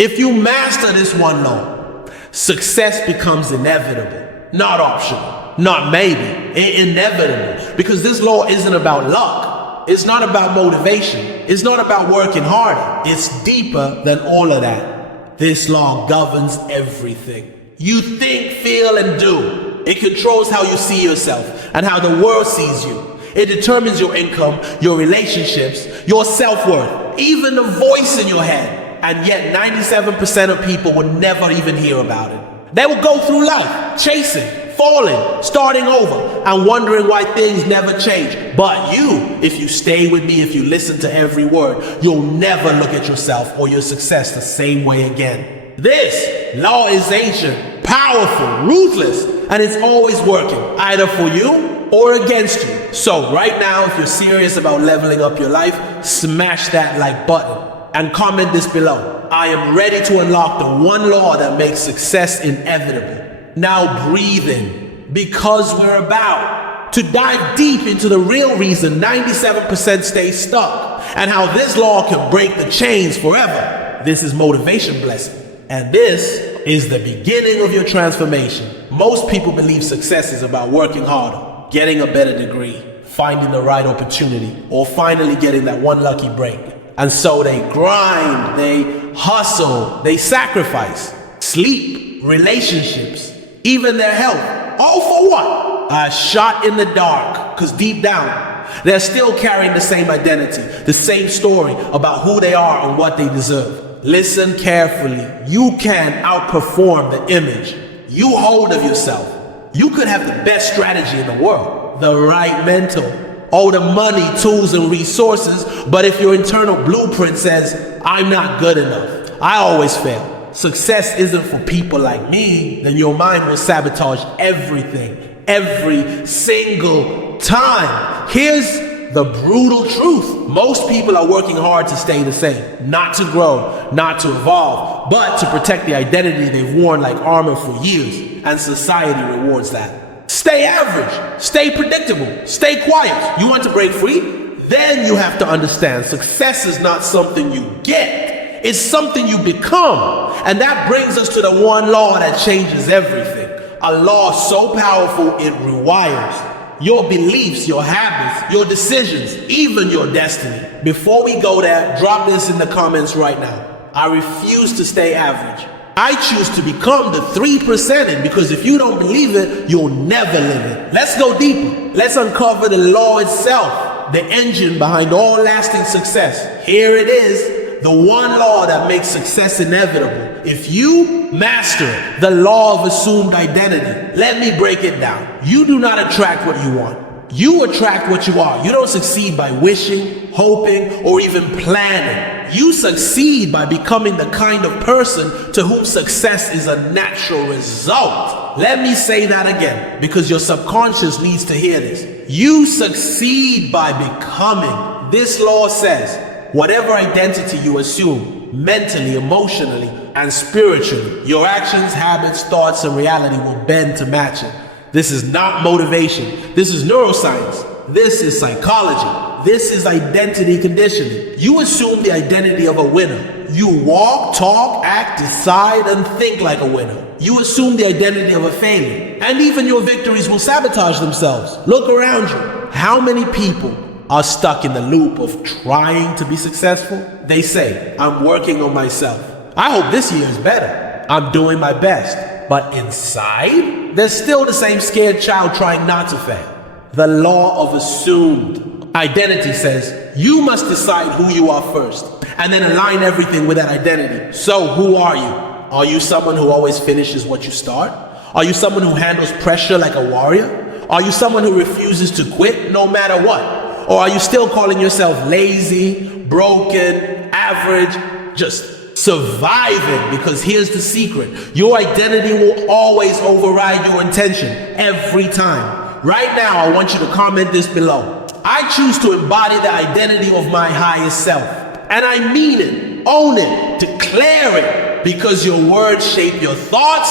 If you master this one law, success becomes inevitable, not optional, not maybe, inevitable. Because this law isn't about luck. It's not about motivation. It's not about working harder. It's deeper than all of that. This law governs everything you think, feel, and do. It controls how you see yourself and how the world sees you. It determines your income, your relationships, your self-worth, even the voice in your head. And yet 97% of people will never even hear about it. They will go through life chasing, falling, starting over, and wondering why things never change. But you, if you stay with me, if you listen to every word, you'll never look at yourself or your success the same way again. This law is ancient, powerful, ruthless, and it's always working, either for you or against you. So right now, if you're serious about leveling up your life, smash that like button and comment this below. I am ready to unlock the one law that makes success inevitable. Now breathe in, because we're about to dive deep into the real reason 97% stay stuck and how this law can break the chains forever. This is Motivation Blessing, and this is the beginning of your transformation. Most people believe success is about working harder, getting a better degree, finding the right opportunity, or finally getting that one lucky break. And so they grind, they hustle, they sacrifice, sleep, relationships, even their health. All for what? A shot in the dark. Because deep down, they're still carrying the same identity, the same story about who they are and what they deserve. Listen carefully. You can outperform the image you hold of yourself. You could have the best strategy in the world, the right mentor, all the money, tools, and resources, but if your internal blueprint says, I'm not good enough, I always fail, success isn't for people like me, then your mind will sabotage everything, every single time. Here's the brutal truth. Most people are working hard to stay the same, not to grow, not to evolve, but to protect the identity they've worn like armor for years, and society rewards that. Stay average, stay predictable, stay quiet. You want to break free? Then you have to understand success is not something you get. It's something you become. And that brings us to the one law that changes everything. A law so powerful it rewires your beliefs, your habits, your decisions, even your destiny. Before we go there, drop this in the comments right now. I refuse to stay average. I choose to become the 3%, because if you don't believe it, you'll never live it. Let's go deeper. Let's uncover the law itself, the engine behind all lasting success. Here it is, the one law that makes success inevitable. If you master it, the law of assumed identity. Let me break it down. You do not attract what you want. You attract what you are. You don't succeed by wishing, hoping, or even planning. You succeed by becoming the kind of person to whom success is a natural result. Let me say that again, because your subconscious needs to hear this. You succeed by becoming. This law says, whatever identity you assume, mentally, emotionally, and spiritually, your actions, habits, thoughts, and reality will bend to match it. This is not motivation. This is neuroscience. This is psychology. This is identity conditioning. You assume the identity of a winner. You walk, talk, act, decide, and think like a winner. You assume the identity of a failure. And even your victories will sabotage themselves. Look around you. How many people are stuck in the loop of trying to be successful? They say, I'm working on myself. I hope this year is better. I'm doing my best. But inside, there's still the same scared child trying not to fail. The law of assumed identity says you must decide who you are first and then align everything with that identity. So who are you? Are you someone who always finishes what you start? Are you someone who handles pressure like a warrior? Are you someone who refuses to quit no matter what? Or are you still calling yourself lazy, broken, average, just surviving? Because here's the secret. Your identity will always override your intention every time. Right now, I want you to comment this below. I choose to embody the identity of my highest self. And I mean it, own it, declare it, because your words shape your thoughts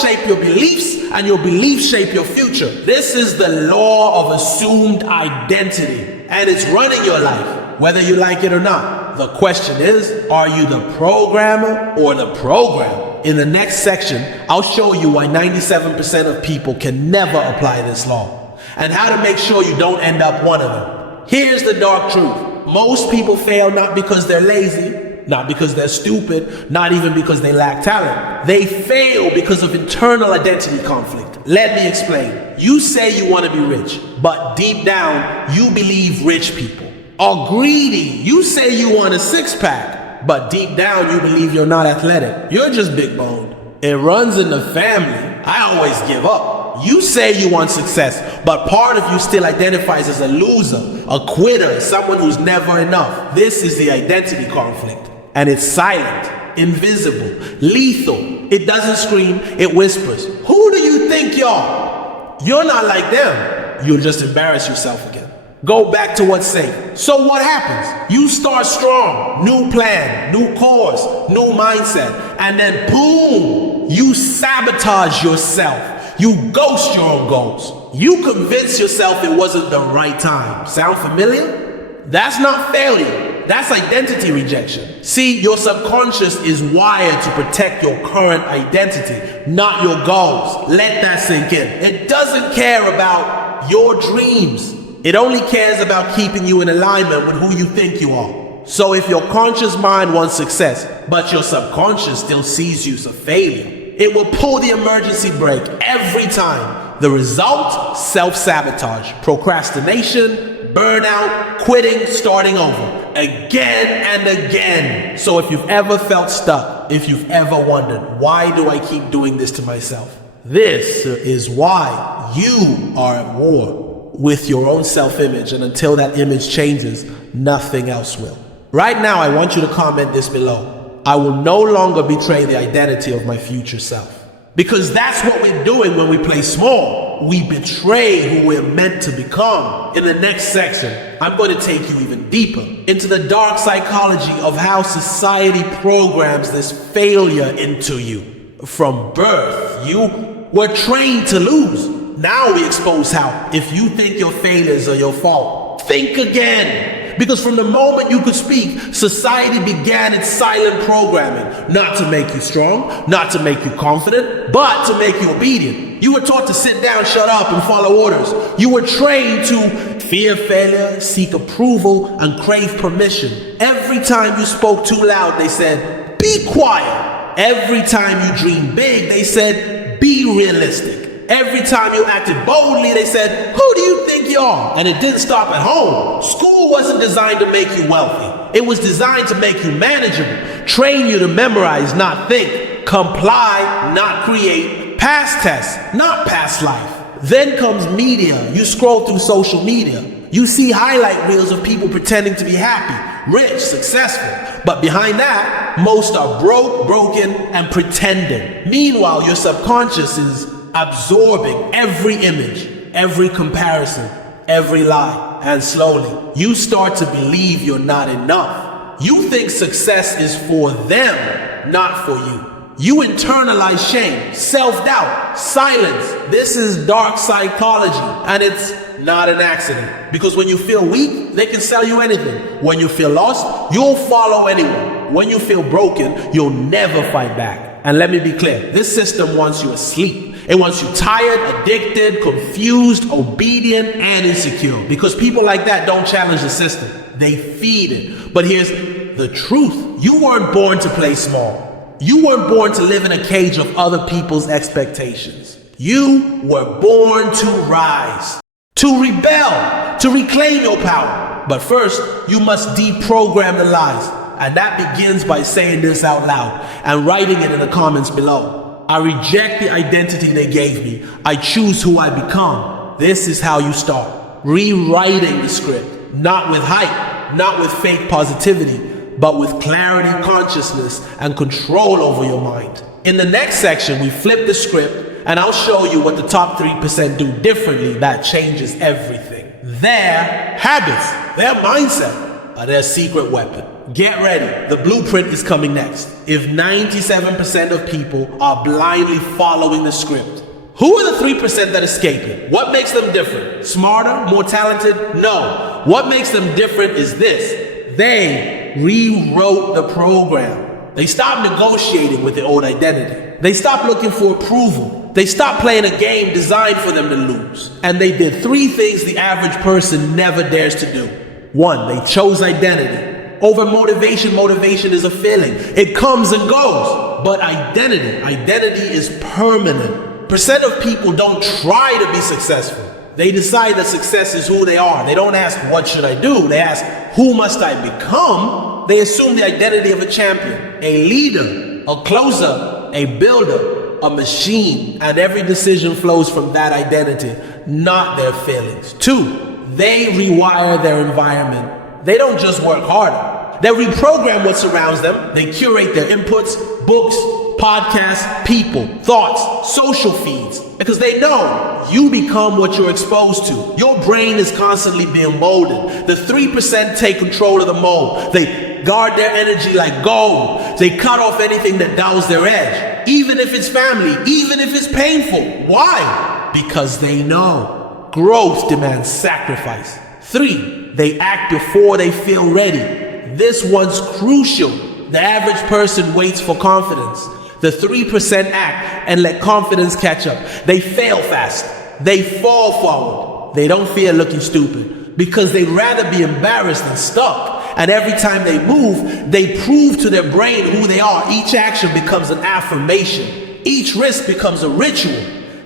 shape your beliefs, and your beliefs shape your future. This is the law of assumed identity, and it's running your life, whether you like it or not. The question is, are you the programmer or the program? In the next section, I'll show you why 97% of people can never apply this law and how to make sure you don't end up one of them. Here's the dark truth. Most people fail not because they're lazy, not because they're stupid, not even because they lack talent. They fail because of internal identity conflict. Let me explain. You say you want to be rich, but deep down, you believe rich people are greedy. You say you want a six-pack, but deep down, you believe you're not athletic. You're just big-boned. It runs in the family. I always give up. You say you want success, but part of you still identifies as a loser, a quitter, someone who's never enough. This is the identity conflict. And it's silent, invisible, lethal. It doesn't scream, it whispers. Who do you think you are? You're not like them. You'll just embarrass yourself again. Go back to what's safe. So what happens? You start strong, new plan, new course, new mindset, and then boom, you sabotage yourself. You ghost your own goals. You convince yourself it wasn't the right time. Sound familiar? That's not failure. That's identity rejection. See, your subconscious is wired to protect your current identity, not your goals. Let that sink in. It doesn't care about your dreams. It only cares about keeping you in alignment with who you think you are. So if your conscious mind wants success, but your subconscious still sees you as a failure, it will pull the emergency brake every time. The result? Self-sabotage, procrastination, burnout, quitting, starting over, again and again. So if you've ever felt stuck, if you've ever wondered, why do I keep doing this to myself? This is why you are at war with your own self-image, and until that image changes, nothing else will. Right now, I want you to comment this below. I will no longer betray the identity of my future self. Because that's what we're doing when we play small. We betray who we're meant to become. In the next section, I'm going to take you even deeper into the dark psychology of how society programs this failure into you. From birth, you were trained to lose. Now we expose how, if you think your failures are your fault, think again. Because from the moment you could speak, society began its silent programming, not to make you strong, not to make you confident, but to make you obedient. You were taught to sit down, shut up, and follow orders. You were trained to fear failure, seek approval, and crave permission. Every time you spoke too loud, they said, be quiet. Every time you dreamed big, they said, be realistic. Every time you acted boldly, they said, who do you think you are? And it didn't stop at home. School wasn't designed to make you wealthy. It was designed to make you manageable, train you to memorize, not think, comply, not create, pass tests, not pass life. Then comes media. You scroll through social media. You see highlight reels of people pretending to be happy, rich, successful. But behind that, most are broke, broken, and pretending. Meanwhile, your subconscious is absorbing every image, every comparison, every lie, and slowly you start to believe you're not enough. You think success is for them, not for you. You internalize shame, self-doubt, silence. This is dark psychology, and it's not an accident. Because when you feel weak, they can sell you anything. When you feel lost, you'll follow anyone. When you feel broken, you'll never fight back. And let me be clear, this system wants you asleep. It wants you tired, addicted, confused, obedient, and insecure. Because people like that don't challenge the system. They feed it. But here's the truth. You weren't born to play small. You weren't born to live in a cage of other people's expectations. You were born to rise, to rebel, to reclaim your power. But first, you must deprogram the lies. And that begins by saying this out loud and writing it in the comments below. I reject the identity they gave me. I choose who I become. This is how you start. Rewriting the script. Not with hype, not with fake positivity, but with clarity, consciousness, and control over your mind. In the next section, we flip the script, and I'll show you what the top 3% do differently that changes everything. Their habits, their mindset, are their secret weapon. Get ready, the blueprint is coming next. If 97% of people are blindly following the script, who are the 3% that escape it? What makes them different? Smarter? More talented? No. What makes them different is this. They rewrote the program. They stopped negotiating with their old identity. They stopped looking for approval. They stopped playing a game designed for them to lose. And they did 3 things the average person never dares to do. 1, they chose identity. Over motivation. Motivation is a feeling. It comes and goes. But identity is permanent. Percent of people don't try to be successful. They decide that success is who they are. They don't ask, what should I do? They ask, who must I become? They assume the identity of a champion, a leader, a closer, a builder, a machine. And every decision flows from that identity, not their feelings. 2, they rewire their environment. They don't just work harder. They reprogram what surrounds them. They curate their inputs, books, podcasts, people, thoughts, social feeds, because they know you become what you're exposed to. Your brain is constantly being molded. The 3% take control of the mold. They guard their energy like gold. They cut off anything that dulls their edge, even if it's family, even if it's painful. Why? Because they know growth demands sacrifice. 3, they act before they feel ready. This one's crucial. The average person waits for confidence. The 3% act and let confidence catch up. They fail fast. They fall forward. They don't fear looking stupid because they'd rather be embarrassed than stuck. And every time they move, they prove to their brain who they are. Each action becomes an affirmation. Each risk becomes a ritual.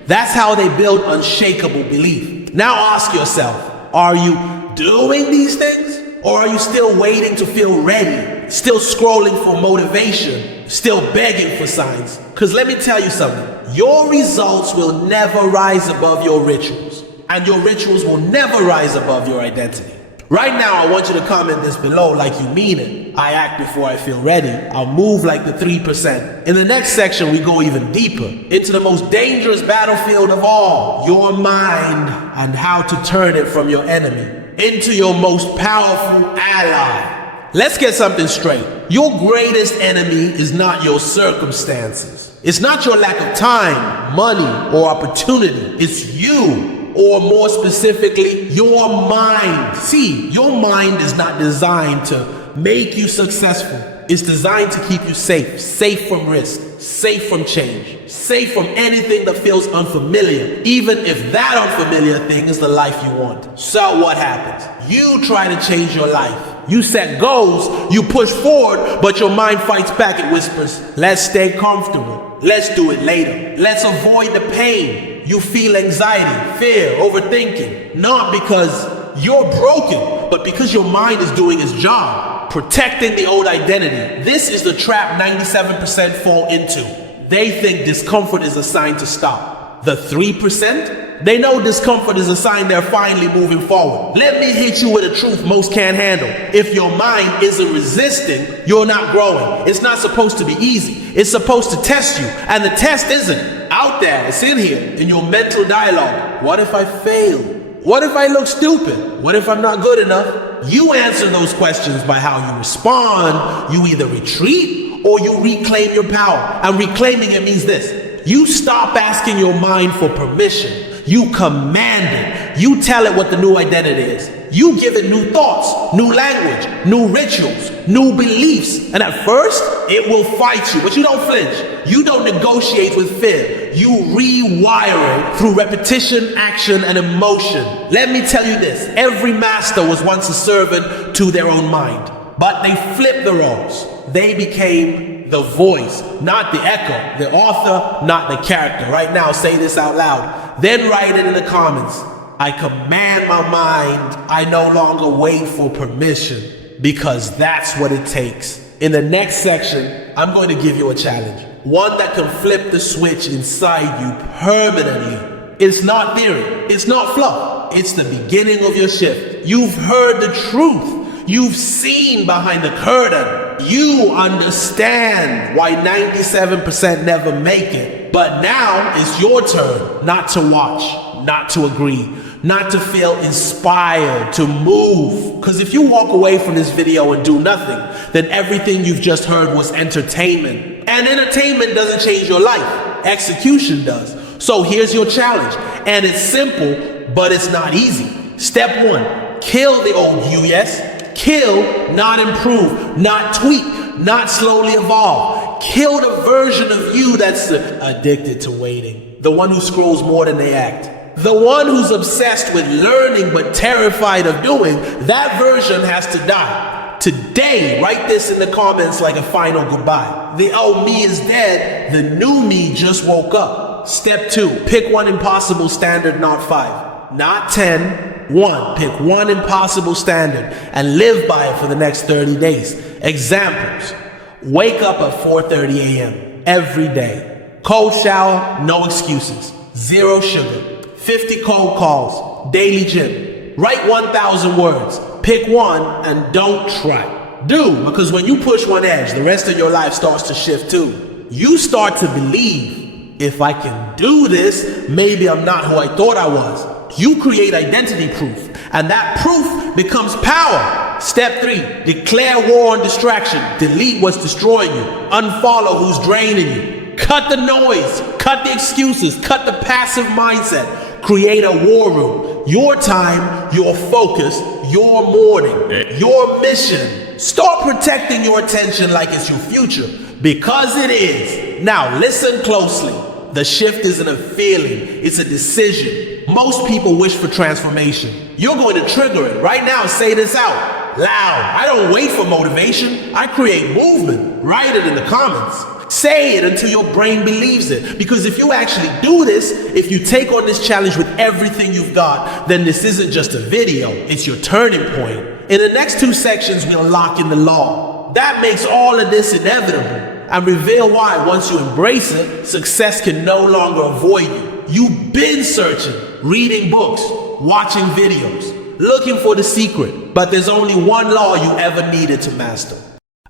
That's how they build unshakable belief. Now ask yourself, are you doing these things? Or are you still waiting to feel ready? Still scrolling for motivation? Still begging for signs? Because let me tell you something. Your results will never rise above your rituals. And your rituals will never rise above your identity. Right now, I want you to comment this below like you mean it. I act before I feel ready. I'll move like the 3%. In the next section, we go even deeper into the most dangerous battlefield of all, your mind, and how to turn it from your enemy into your most powerful ally. Let's get something straight. Your greatest enemy is not your circumstances. It's not your lack of time, money, or opportunity. It's you, or more specifically, your mind. See, your mind is not designed to make you successful. It's designed to keep you safe. Safe from risk, safe from change, safe from anything that feels unfamiliar, even if that unfamiliar thing is the life you want. So what happens? You try to change your life. You set goals, you push forward, but your mind fights back. It whispers, let's stay comfortable. Let's do it later. Let's avoid the pain. You feel anxiety, fear, overthinking, not because you're broken, but because your mind is doing its job, protecting the old identity. This is the trap 97% fall into. They think discomfort is a sign to stop. The 3%, they know discomfort is a sign they're finally moving forward. Let me hit you with a truth most can't handle. If your mind isn't resisting, you're not growing. It's not supposed to be easy. It's supposed to test you. And the test isn't out there. It's in here, in your mental dialogue. What if I fail? What if I look stupid? What if I'm not good enough? You answer those questions by how you respond. You either retreat or you reclaim your power. And reclaiming it means this. You stop asking your mind for permission. You command it. You tell it what the new identity is. You give it new thoughts, new language, new rituals, new beliefs. And at first, it will fight you, but you don't flinch. You don't negotiate with fear. You rewire it through repetition, action, and emotion. Let me tell you this. Every master was once a servant to their own mind, but they flipped the roles. They became the voice, not the echo, the author, not the character. Right now, say this out loud. Then write it in the comments. I command my mind. I no longer wait for permission, because that's what it takes. In the next section, I'm going to give you a challenge. One that can flip the switch inside you permanently. It's not theory. It's not fluff. It's the beginning of your shift. You've heard the truth. You've seen behind the curtain. You understand why 97% never make it. But now it's your turn not to watch, not to agree, not to feel inspired, to move. Because if you walk away from this video and do nothing, then everything you've just heard was entertainment. And entertainment doesn't change your life. Execution does. So here's your challenge. And it's simple, but it's not easy. Step 1, kill the old you, yes? Kill, not improve, not tweak, not slowly evolve. Kill the version of you that's addicted to waiting. The one who scrolls more than they act. The one who's obsessed with learning but terrified of doing. That version has to die. Today, write this in the comments like a final goodbye. The old me is dead. The new me just woke up. Step 2, pick one impossible standard, not 5. Not 10. 1. Pick one impossible standard and live by it for the next 30 days. Examples. Wake up at 4:30 a.m. every day. Cold shower, no excuses. 0 sugar. 50 cold calls. Daily gym. Write 1,000 words. Pick one and don't try. Do, because when you push one edge, the rest of your life starts to shift too. You start to believe, if I can do this, maybe I'm not who I thought I was. You create identity proof, and that proof becomes power. Step 3, declare war on distraction. Delete what's destroying you. Unfollow who's draining you. Cut the noise, cut the excuses, cut the passive mindset. Create a war room. Your time, your focus, your morning, your mission. Start protecting your attention like it's your future, because it is. Now listen closely. The shift isn't a feeling, it's a decision. Most people wish for transformation. You're going to trigger it. Right now, say this out loud. I don't wait for motivation. I create movement. Write it in the comments. Say it until your brain believes it. Because if you actually do this, if you take on this challenge with everything you've got, then this isn't just a video, it's your turning point. In the next 2 sections, we'll lock in the law. That makes all of this inevitable and reveal why, once you embrace it, success can no longer avoid you. You've been searching, reading books, watching videos, looking for the secret, but there's only one law you ever needed to master.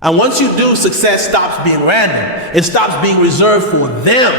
And once you do, success stops being random. It stops being reserved for them.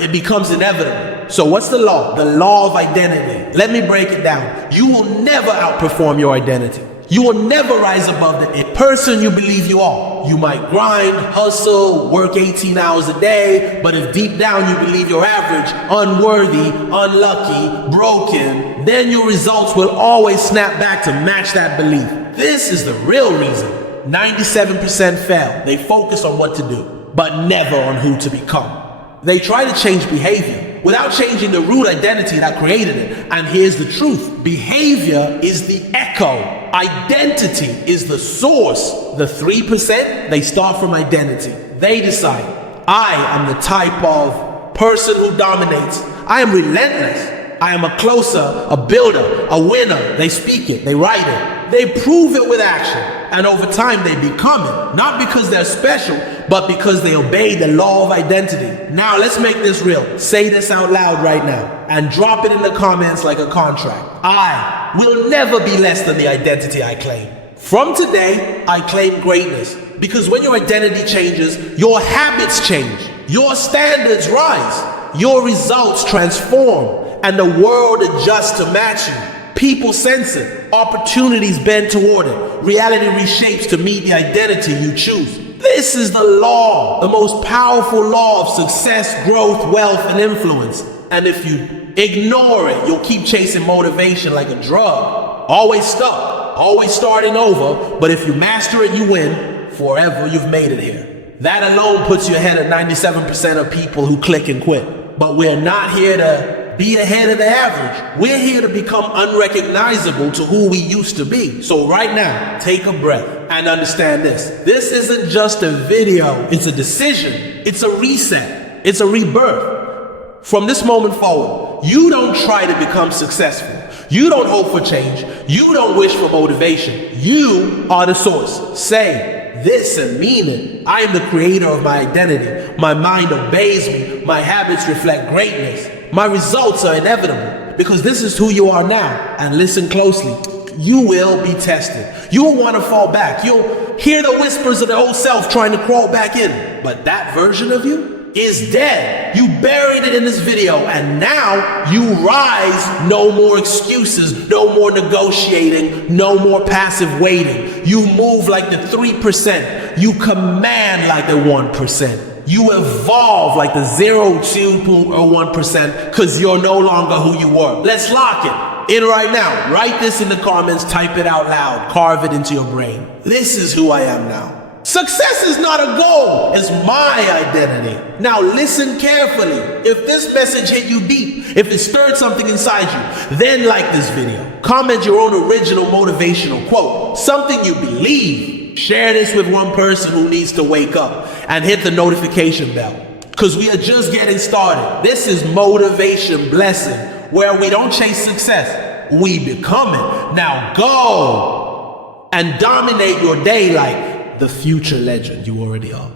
It becomes inevitable. So what's the law? The law of identity. Let me break it down. You will never outperform your identity. You will never rise above the person you believe you are. You might grind, hustle, work 18 hours a day, but if deep down you believe you're average, unworthy, unlucky, broken, then your results will always snap back to match that belief. This is the real reason 97% fail. They focus on what to do, but never on who to become. They try to change behavior without changing the root identity that created it. And here's the truth. Behavior is the echo. Identity is the source. The 3%, they start from identity. They decide, I am the type of person who dominates. I am relentless. I am a closer, a builder, a winner. They speak it, they write it, they prove it with action. And over time they become it, not because they're special, but because they obey the law of identity. Now let's make this real. Say this out loud right now and drop it in the comments like a contract. I will never be less than the identity I claim. From today, I claim greatness. Because when your identity changes, your habits change, your standards rise, your results transform, and the world adjusts to match you. People sense it, opportunities bend toward it, reality reshapes to meet the identity you choose. This is the law, the most powerful law of success, growth, wealth, and influence. And if you ignore it, you'll keep chasing motivation like a drug. Always stuck, always starting over, but if you master it, you win. Forever, you've made it here. That alone puts you ahead of 97% of people who click and quit. But we're not here to be ahead of the average. We're here to become unrecognizable to who we used to be. So right now, take a breath and understand this. This isn't just a video, it's a decision. It's a reset. It's a rebirth. From this moment forward, you don't try to become successful. You don't hope for change. You don't wish for motivation. You are the source. Say this and mean it. I am the creator of my identity. My mind obeys me. My habits reflect greatness. My results are inevitable because this is who you are now. And listen closely. You will be tested. You will want to fall back. You'll hear the whispers of the old self trying to crawl back in. But that version of you is dead. You buried it in this video and now you rise. No more excuses, no more negotiating, no more passive waiting. You move like the 3%. You command like the 1%. You evolve like the 0.2% because you're no longer who you were. Let's lock it. in right now. Write this in the comments, type it out loud, carve it into your brain. This is who I am now. Success is not a goal, it's my identity. Now listen carefully. If this message hit you deep, if it stirred something inside you, then like this video. Comment your own original motivational quote, something you believe. Share this with one person who needs to wake up, and hit the notification bell, because we are just getting started. This is Motivation Blessing, where we don't chase success, we become it. Now go and dominate your day like the future legend you already are.